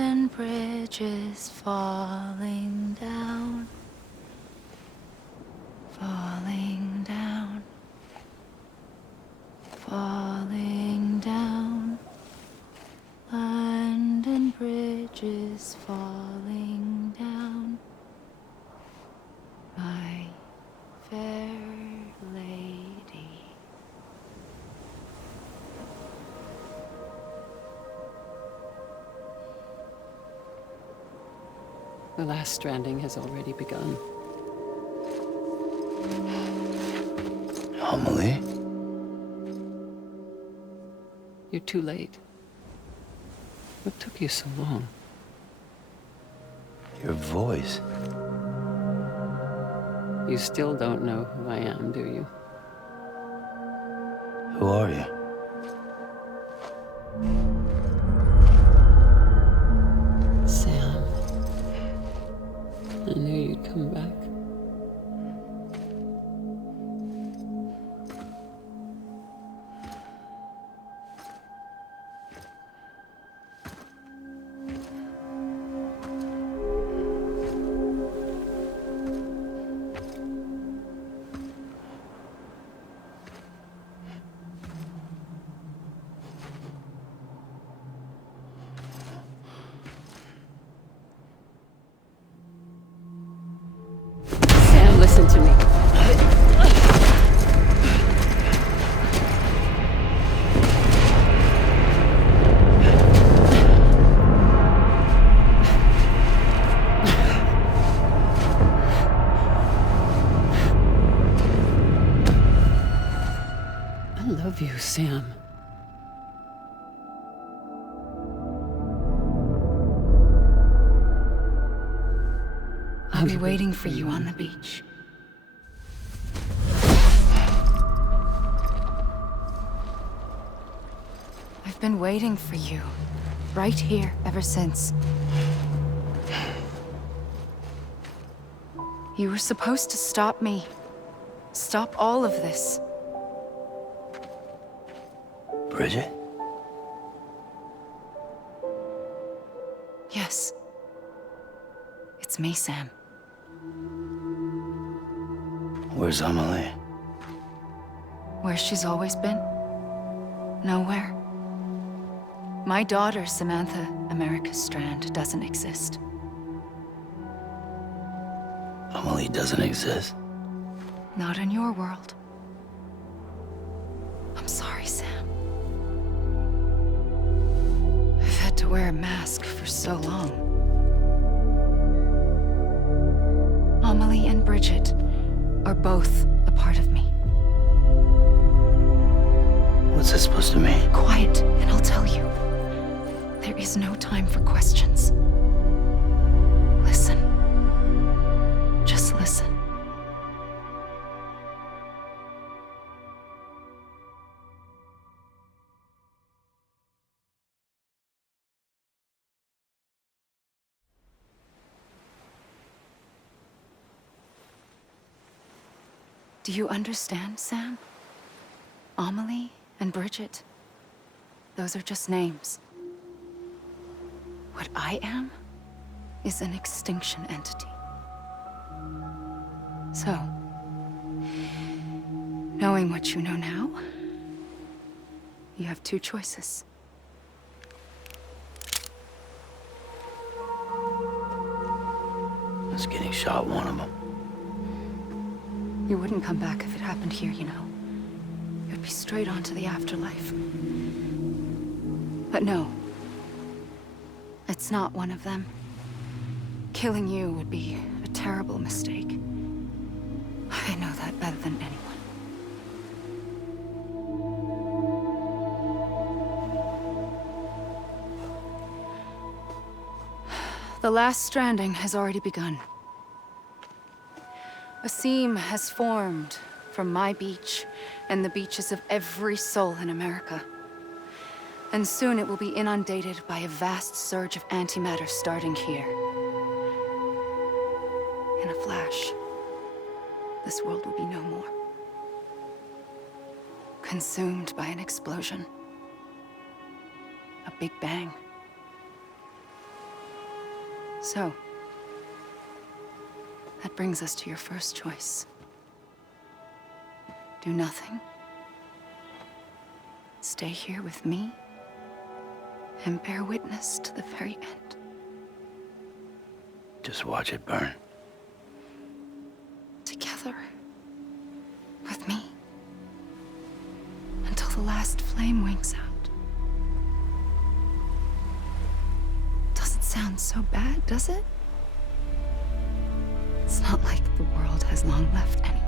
And bridges falling down, falling down, falling down. London bridges falling down, my fair lady. The last stranding has already begun. Amelie? You're too late. What took you so long? Your voice. You still don't know who I am, do you? Who are you? Sam. I knew you'd come back. Listen to me. I love you, Sam. I'll be waiting for you on the beach. I've been waiting for you, right here, ever since. You were supposed to stop me. Stop all of this. Bridget? Yes. It's me, Sam. Where's Amelie? Where she's always been. Nowhere. My daughter, Samantha America Strand, doesn't exist. Amelie doesn't exist. Not in your world. I'm sorry, Sam. I've had to wear a mask for so long. Amelie and Bridget are both a part of me. What's that supposed to mean? Quiet, and I'll tell you. There is no time for questions. Listen. Just listen. Do you understand, Sam? Amelie and Bridget, those are just names. What I am is an extinction entity. So, knowing what you know now, you have two choices. Is getting shot one of them? You wouldn't come back if it happened here, you know. You'd be straight on to the afterlife. But no. It's not one of them. Killing you would be a terrible mistake. I know that better than anyone. The last stranding has already begun. A seam has formed from my beach and the beaches of every soul in America. And soon it will be inundated by a vast surge of antimatter starting here. In a flash, this world will be no more. Consumed by an explosion. A big bang. So, that brings us to your first choice. Do nothing. Stay here with me and bear witness to the very end. Just watch it burn. Together. With me. Until the last flame winks out. Doesn't sound so bad, does it? It's not like the world has long left anyway.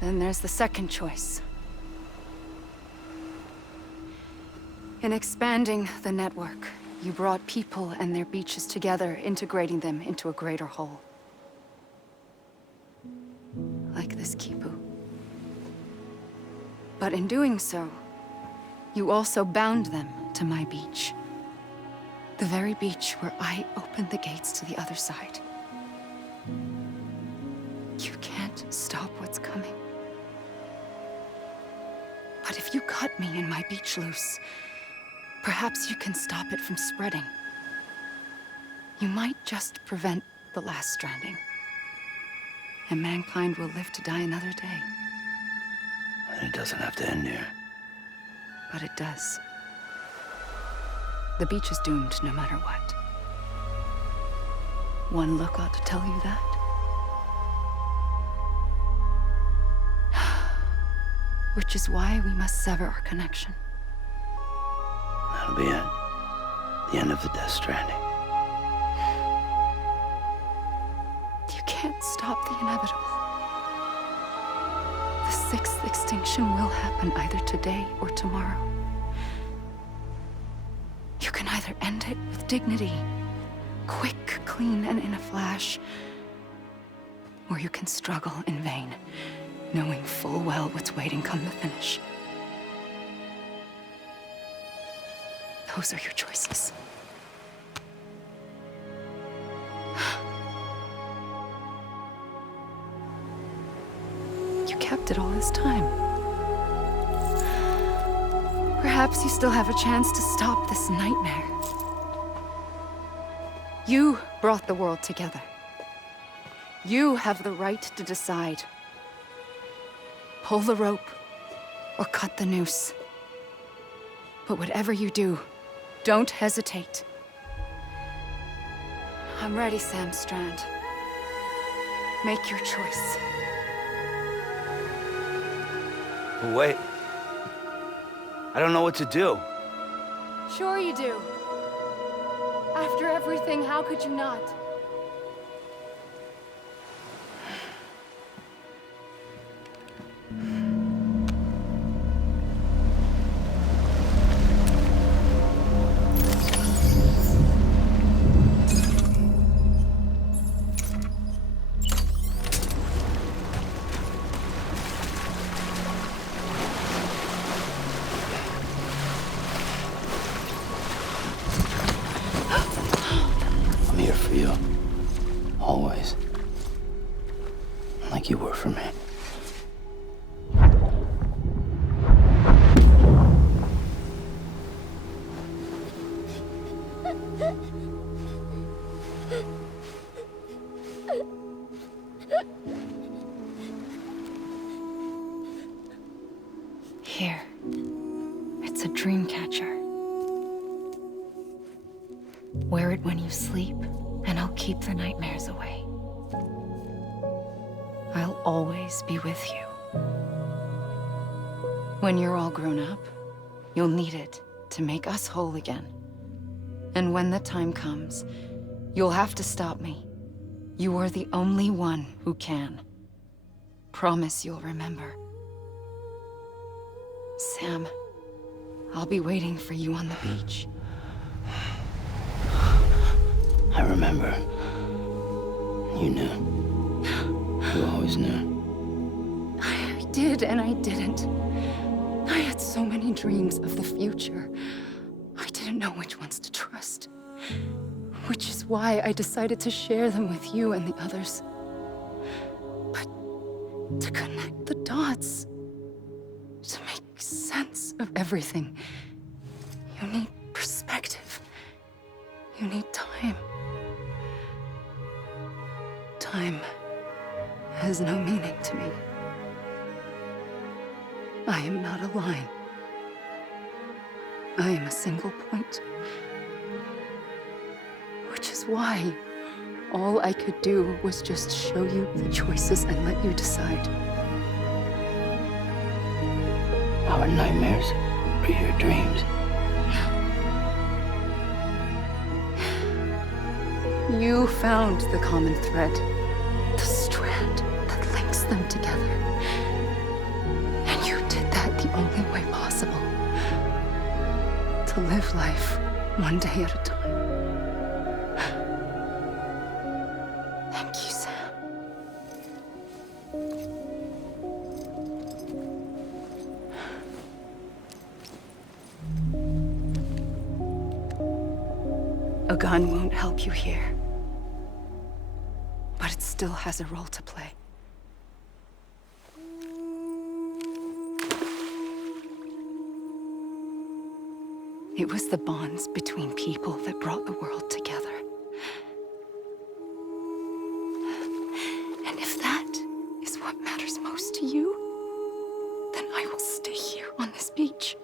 Then there's the second choice. In expanding the network, you brought people and their beaches together, integrating them into a greater whole. Like this Kipu. But in doing so, you also bound them to my beach. The very beach where I opened the gates to the other side. You can't stop what's coming. But if you cut me and my beach loose, perhaps you can stop it from spreading. You might just prevent the last stranding. And mankind will live to die another day. And it doesn't have to end here. But it does. The beach is doomed no matter what. One look ought to tell you that. Which is why we must sever our connection. That'll be it. The end of the Death Stranding. You can't stop the inevitable. The sixth extinction will happen either today or tomorrow. You can either end it with dignity, quick, clean, and in a flash, or you can struggle in vain, knowing full well what's waiting come the finish. Those are your choices. You kept it all this time. Perhaps you still have a chance to stop this nightmare. You brought the world together. You have the right to decide. Pull the rope, or cut the noose. But whatever you do, don't hesitate. I'm ready, Sam Strand. Make your choice. Wait. I don't know what to do. Sure you do. After everything, how could you not? I'm here for you. Always. Like you were for me. Here. It's a dream catcher. Wear it when you sleep, and I'll keep the nightmares away. I'll always be with you. When you're all grown up, you'll need it to make us whole again. And when the time comes, you'll have to stop me. You are the only one who can. Promise you'll remember. Sam, I'll be waiting for you on the beach. I remember. You knew. You always knew. I did and I didn't. I had so many dreams of the future. I didn't know which ones to trust. Which is why I decided to share them with you and the others. But to connect the dots, to make sense of everything, you need perspective. You need time. Time has no meaning to me. I am not a line. I am a single point. Which is why all I could do was just show you the choices and let you decide. Our nightmares are your dreams. You found the common thread, the strand that links them together. And you did that the only way possible. To live life one day at a time. Thank you, Sam. A gun won't help you here. But it still has a role to play. It was the bonds between people that brought the world together. And if that is what matters most to you, then I will stay here on this beach.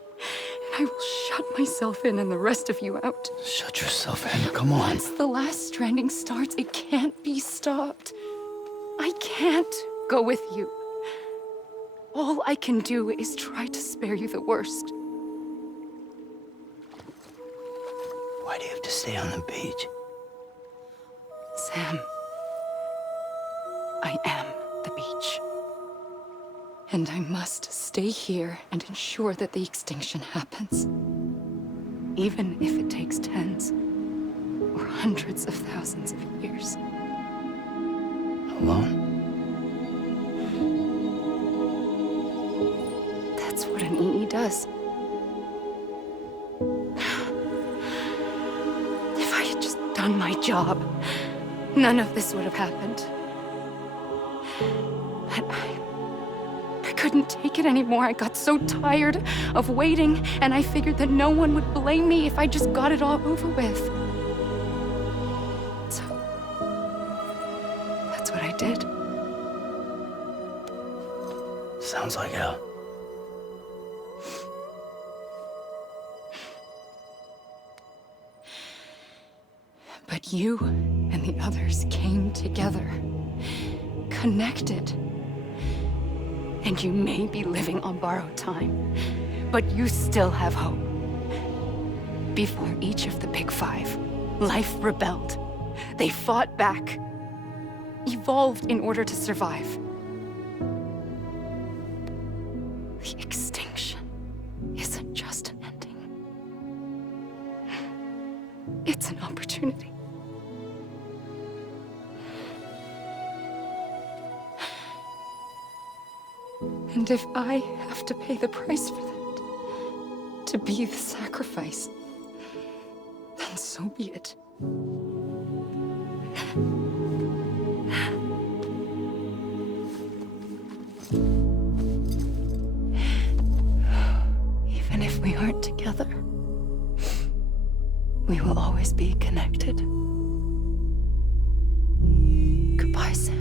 And I will shut myself in and the rest of you out. Shut yourself in. Come on. Once the last stranding starts, it can't be stopped. I can't go with you. All I can do is try to spare you the worst. Why do you have to stay on the beach? Sam, I am the beach. And I must stay here and ensure that the extinction happens. Even if it takes tens or hundreds of thousands of years. Alone? That's what an EE does. If I had just done my job, none of this would have happened. But I couldn't take it anymore. I got so tired of waiting, and I figured that no one would blame me if I just got it all over with. So, that's what I did. Sounds like hell. But you and the others came together, connected. And you may be living on borrowed time, but you still have hope. Before each of the Big Five, life rebelled. They fought back, evolved in order to survive. The extinction isn't just an ending. It's an opportunity. And if I have to pay the price for that, to be the sacrifice, then so be it. Even if we aren't together, we will always be connected. Goodbye, Sam.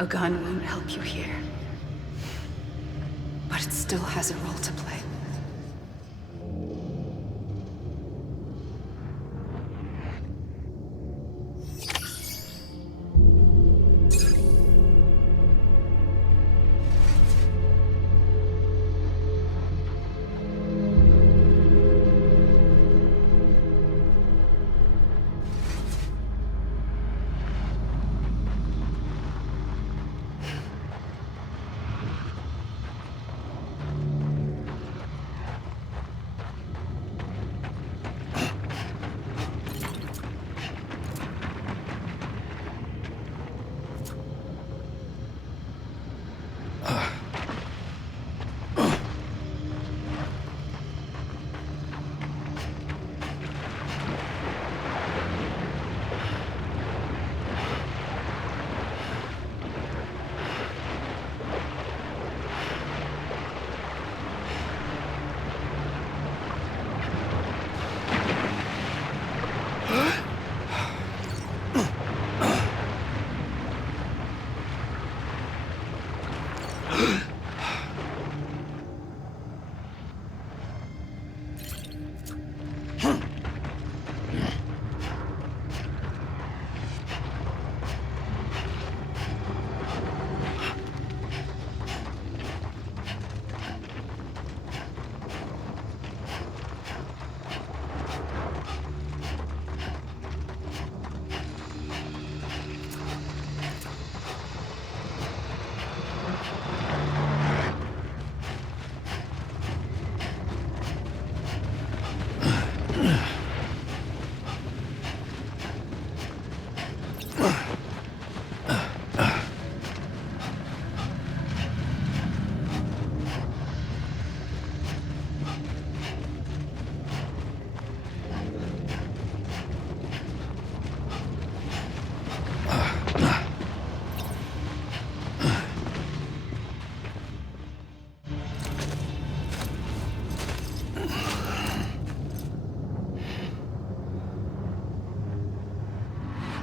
A gun won't help you here. But it still has a role to play.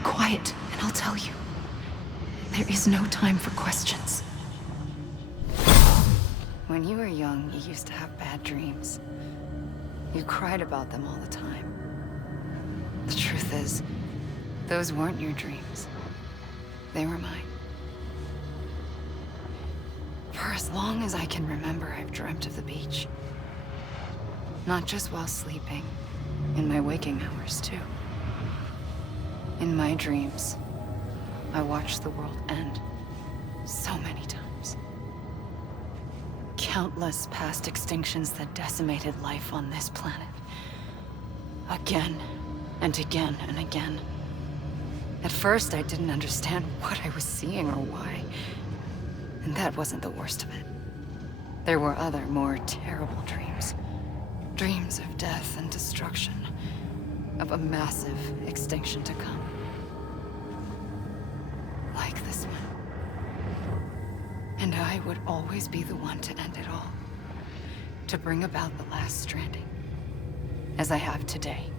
Quiet, and I'll tell you. There is no time for questions. When you were young, you used to have bad dreams. You cried about them all the time. The truth is, those weren't your dreams. They were mine. For as long as I can remember, I've dreamt of the beach. Not just while sleeping, in my waking hours, too. In my dreams, I watched the world end so many times. Countless past extinctions that decimated life on this planet. Again, and again, and again. At first, I didn't understand what I was seeing or why. And that wasn't the worst of it. There were other, more terrible dreams. Dreams of death and destruction. Of a massive extinction to come. Like this one. And I would always be the one to end it all. To bring about the last stranding. As I have today.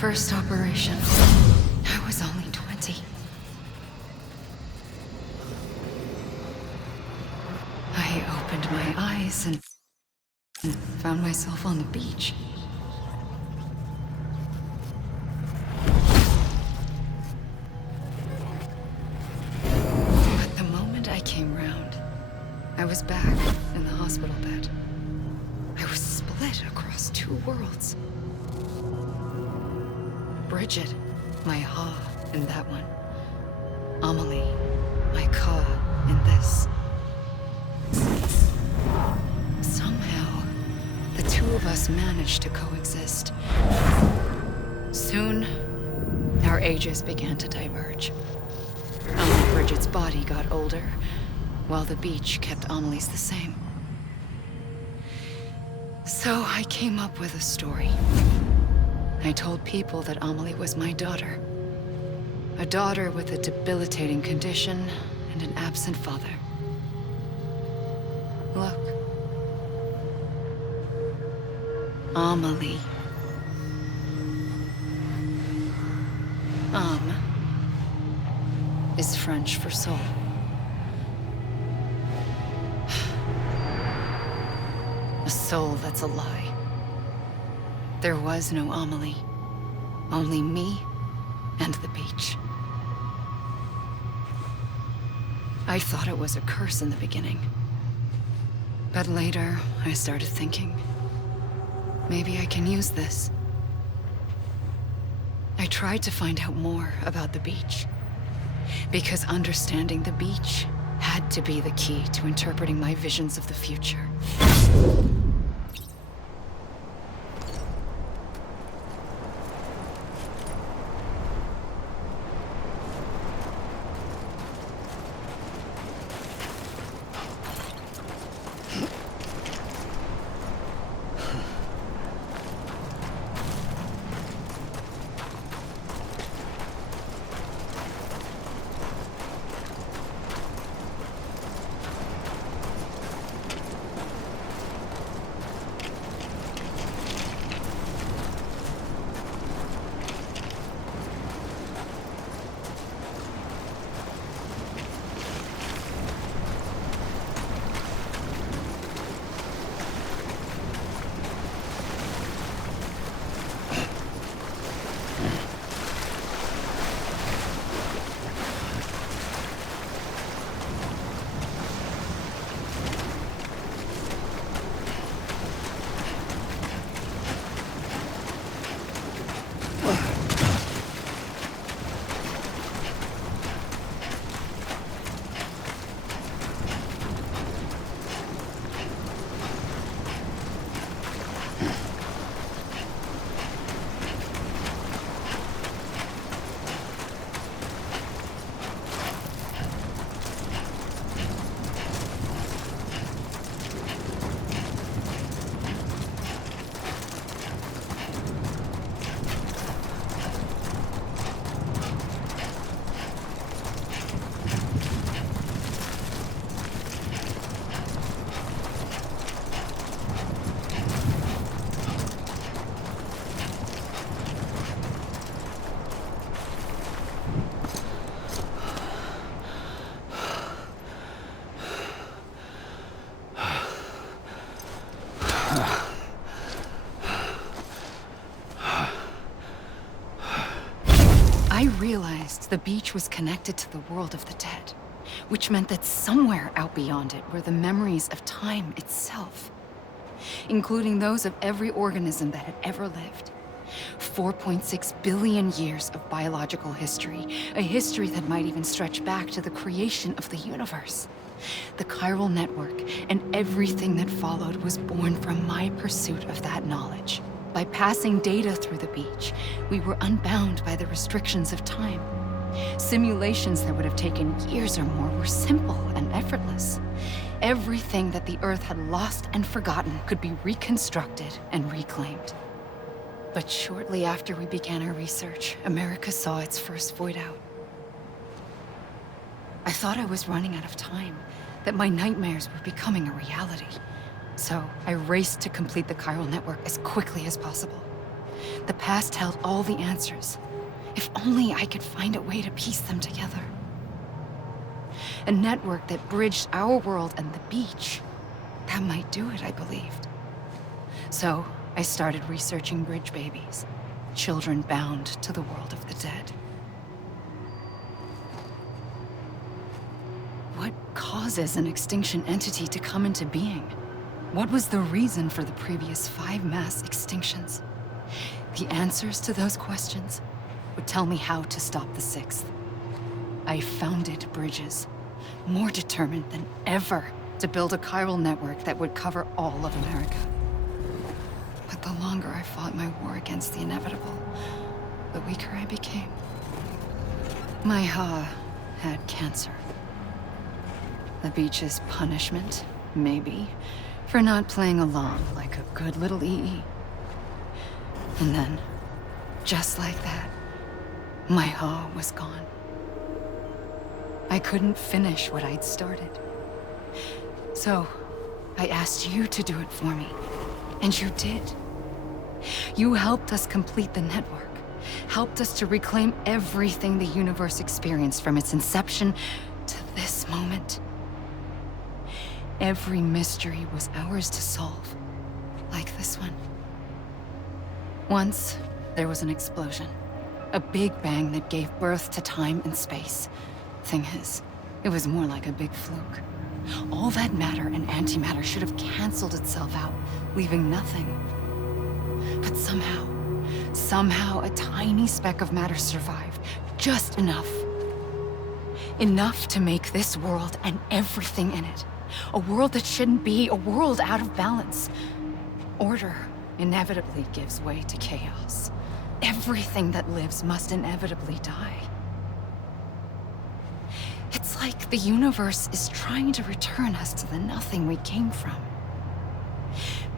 First operation. I was only 20. I opened my eyes and found myself on the beach. But the moment I came round, I was back in the hospital bed. I was split across two worlds. Bridget, my Ha in that one. Amelie, my Ka in this. Somehow, the two of us managed to coexist. Soon, our ages began to diverge. Bridget's body got older, while the beach kept Amelie's the same. So I came up with a story. I told people that Amelie was my daughter. A daughter with a debilitating condition and an absent father. Look. Amelie. Âme is French for soul. A soul that's a lie. There was no Amelie. Only me and the beach. I thought it was a curse in the beginning. But later, I started thinking, maybe I can use this. I tried to find out more about the beach. Because understanding the beach had to be the key to interpreting my visions of the future. I realized the beach was connected to the world of the dead, which meant that somewhere out beyond it were the memories of time itself, including those of every organism that had ever lived. 4.6 billion years of biological history, a history that might even stretch back to the creation of the universe. The chiral network and everything that followed was born from my pursuit of that knowledge. By passing data through the beach, we were unbound by the restrictions of time. Simulations that would have taken years or more were simple and effortless. Everything that the Earth had lost and forgotten could be reconstructed and reclaimed. But shortly after we began our research, America saw its first void out. I thought I was running out of time, that my nightmares were becoming a reality. So I raced to complete the chiral network as quickly as possible. The past held all the answers. If only I could find a way to piece them together. A network that bridged our world and the beach. That might do it, I believed. So I started researching bridge babies, children bound to the world of the dead. What causes an extinction entity to come into being? What was the reason for the previous 5 mass extinctions? The answers to those questions would tell me how to stop the 6th. I founded bridges, more determined than ever to build a chiral network that would cover all of America. But the longer I fought my war against the inevitable, the weaker I became. My Ha had cancer. The beach's punishment, maybe, for not playing along like a good little EE. And then, just like that, my Ha was gone. I couldn't finish what I'd started. So, I asked you to do it for me, and you did. You helped us complete the network, helped us to reclaim everything the universe experienced from its inception to this moment. Every mystery was ours to solve, like this one. Once, there was an explosion. A big bang that gave birth to time and space. Thing is, it was more like a big fluke. All that matter and antimatter should have canceled itself out, leaving nothing. But somehow a tiny speck of matter survived. Just enough. Enough to make this world and everything in it. A world that shouldn't be, a world out of balance. Order inevitably gives way to chaos. Everything that lives must inevitably die. It's like the universe is trying to return us to the nothing we came from.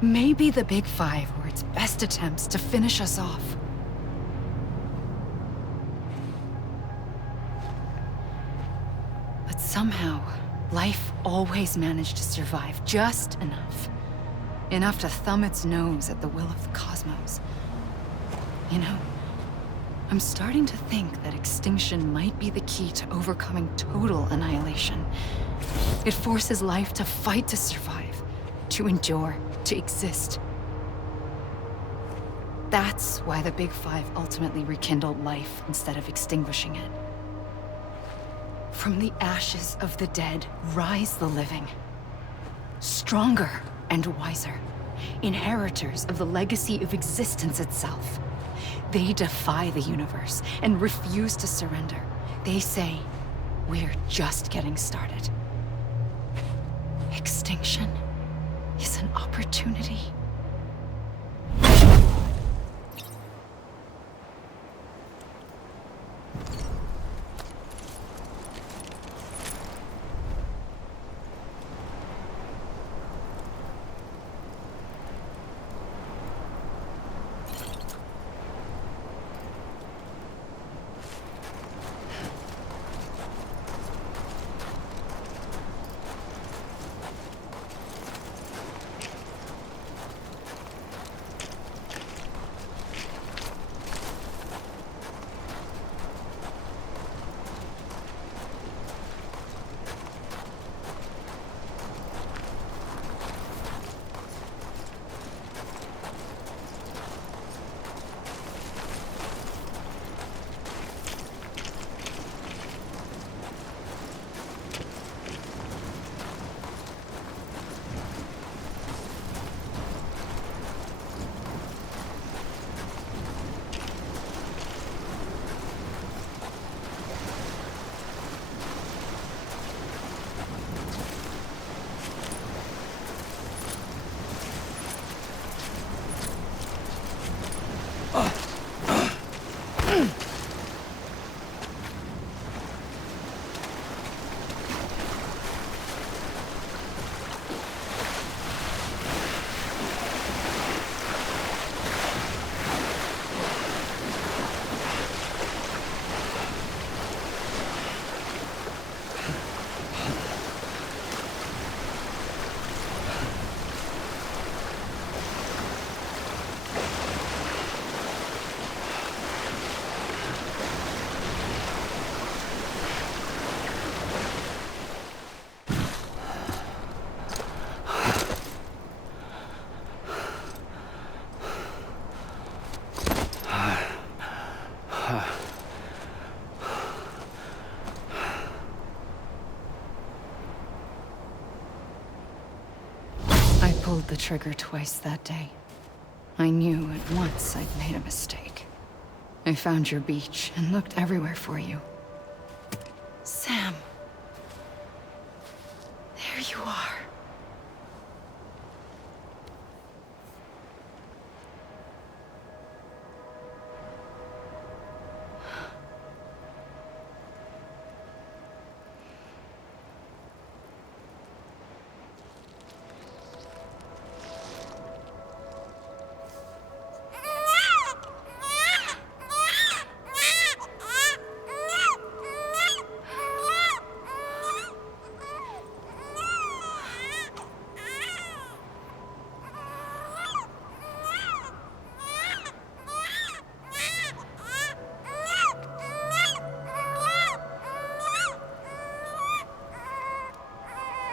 Maybe the Big Five were its best attempts to finish us off. But somehow, life always managed to survive just enough. Enough to thumb its nose at the will of the cosmos. You know, I'm starting to think that extinction might be the key to overcoming total annihilation. It forces life to fight to survive, to endure, to exist. That's why the Big Five ultimately rekindled life instead of extinguishing it. From the ashes of the dead, rise the living. Stronger and wiser. Inheritors of the legacy of existence itself. They defy the universe and refuse to surrender. They say, we're just getting started. Extinction is an opportunity. pulled the trigger twice that day. I knew at once I'd made a mistake. I found your beach and looked everywhere for you. Sam. There you are.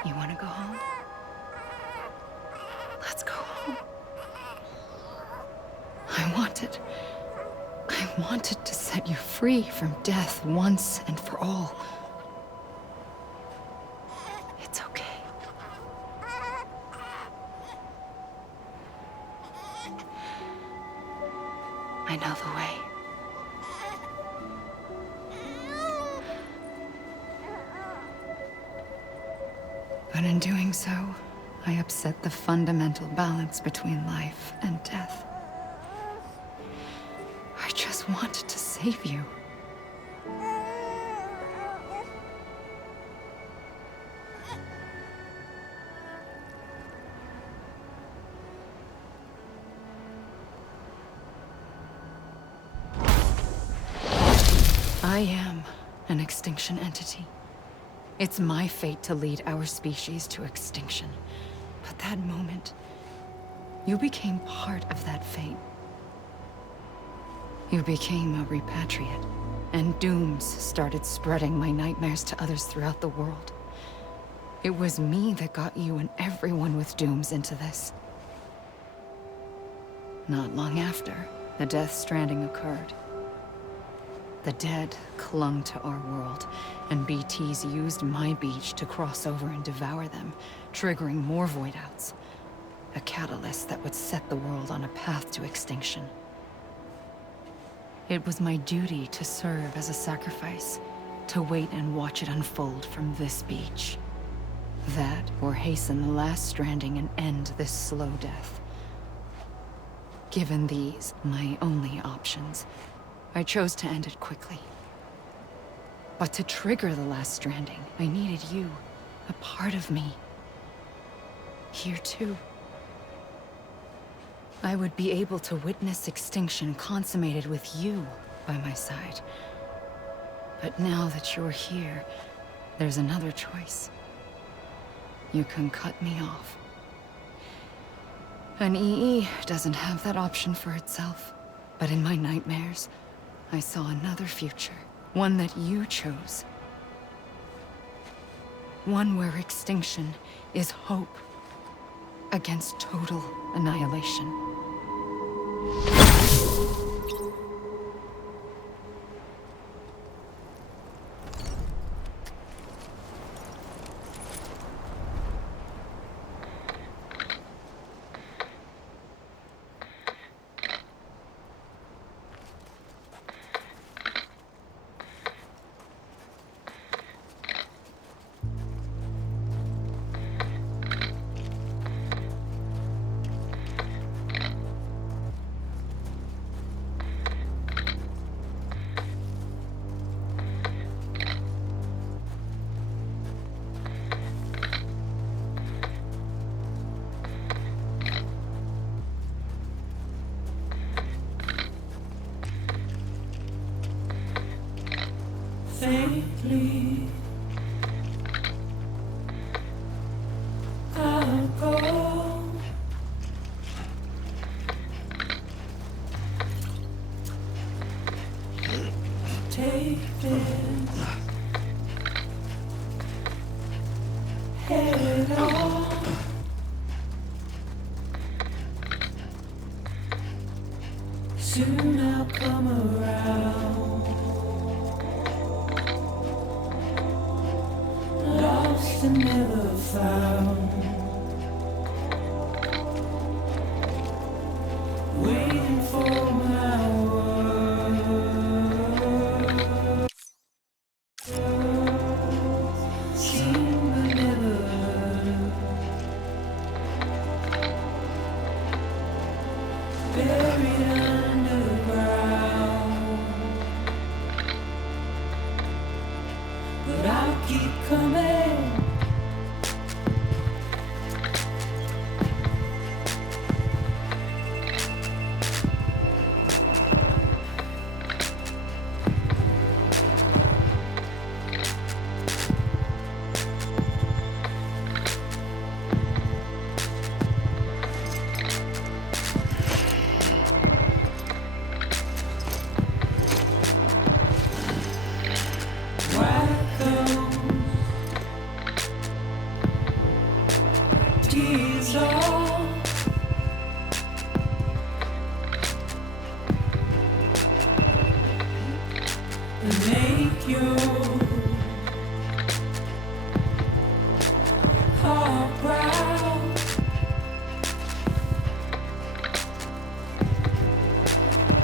You want to go home? Let's go home. I wanted to set you free from death once and for all. It's okay. I know the way. But in doing so, I upset the fundamental balance between life and death. I just wanted to save you. I am an extinction entity. It's my fate to lead our species to extinction. But that moment, you became part of that fate. You became a repatriate, and dooms started spreading my nightmares to others throughout the world. It was me that got you and everyone with dooms into this. Not long after, the Death Stranding occurred. The dead clung to our world, and BTs used my beach to cross over and devour them, triggering more void outs. A catalyst that would set the world on a path to extinction. It was my duty to serve as a sacrifice, to wait and watch it unfold from this beach. That, or hasten the last stranding and end this slow death. Given these, my only options, I chose to end it quickly. But to trigger the last stranding, I needed you, a part of me. Here too. I would be able to witness extinction consummated with you by my side. But now that you're here, there's another choice. You can cut me off. An EE doesn't have that option for itself. But in my nightmares, I saw another future. One that you chose. One where extinction is hope against total annihilation. Faintly, I'll go. Take this head on. Soon I'll come around. Lost and never found. tears all and make your heart proud.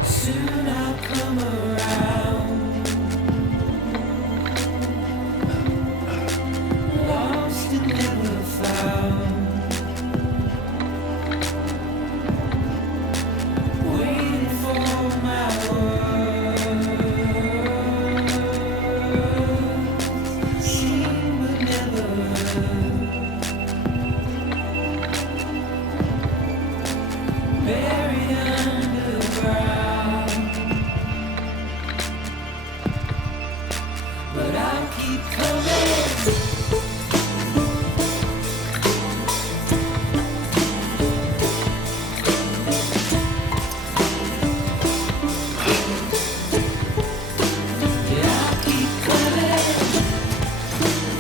Soon I'll come around, lost and never found, waiting for my words, seen but never heard, buried underground. But I'll keep coming. Yeah, I'll keep coming. Yeah, I'll keep coming.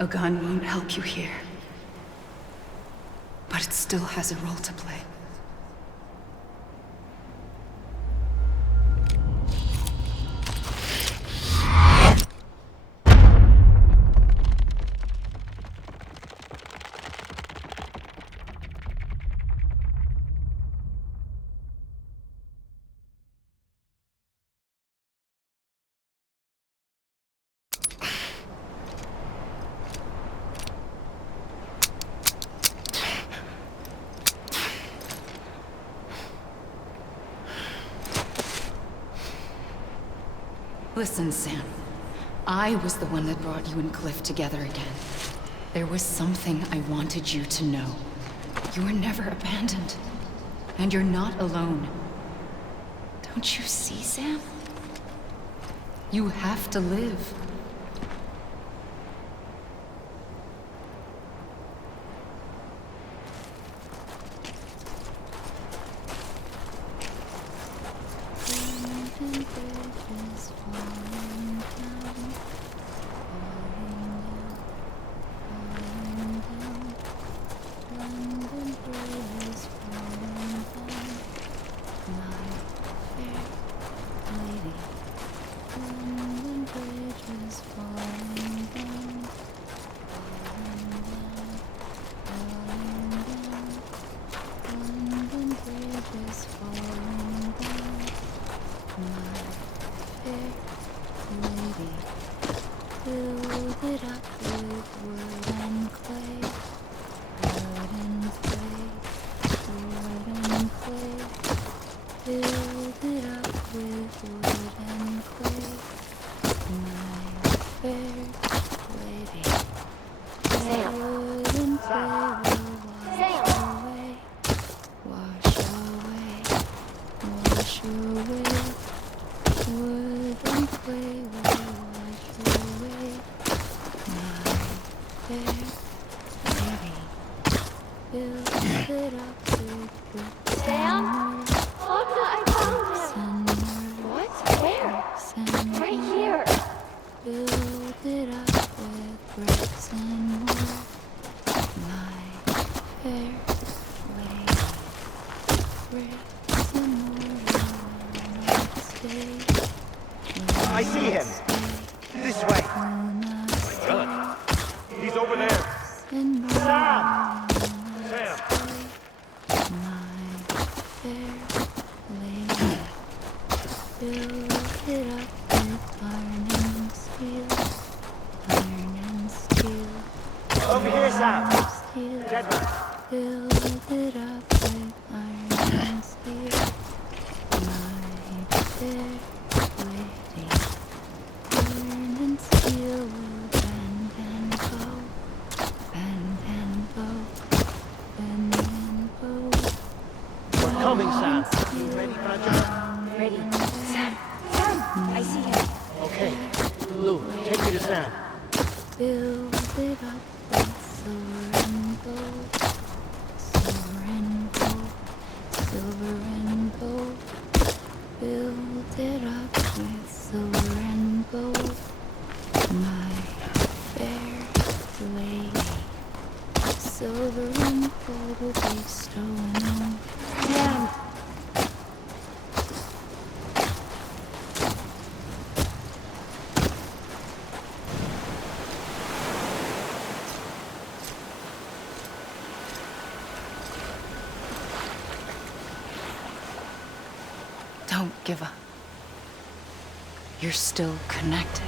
A gun won't help you here, but it still has a role to play. Listen, Sam. I was the one that brought you and Cliff together again. There was something I wanted you to know. You were never abandoned. And you're not alone. Don't you see, Sam? You have to live. Sam? Oh, no, I found him. What? Where? Right here. Build it up with bricks and mortar, my fair lady. Bricks and mortar, not stay. I see him. This way. He's over there. And Sam! my fair lady. Build it up with iron and steel, iron and steel, Over here, Sam. steel. Dead man. Build it up with iron and steel, my fair lady. Iron and steel will bend and bow, bend and bow, bend and bow. We're coming, Sam. You ready for a job? Ready. Sam! Sam! I see him. Okay. Lou, take me to Sam. Build it up with silver and gold, silver and gold, silver and gold. Build it up with silver and gold, my fair lady. Silver and gold will be stolen over. Sam! Don't give up. You're still connected.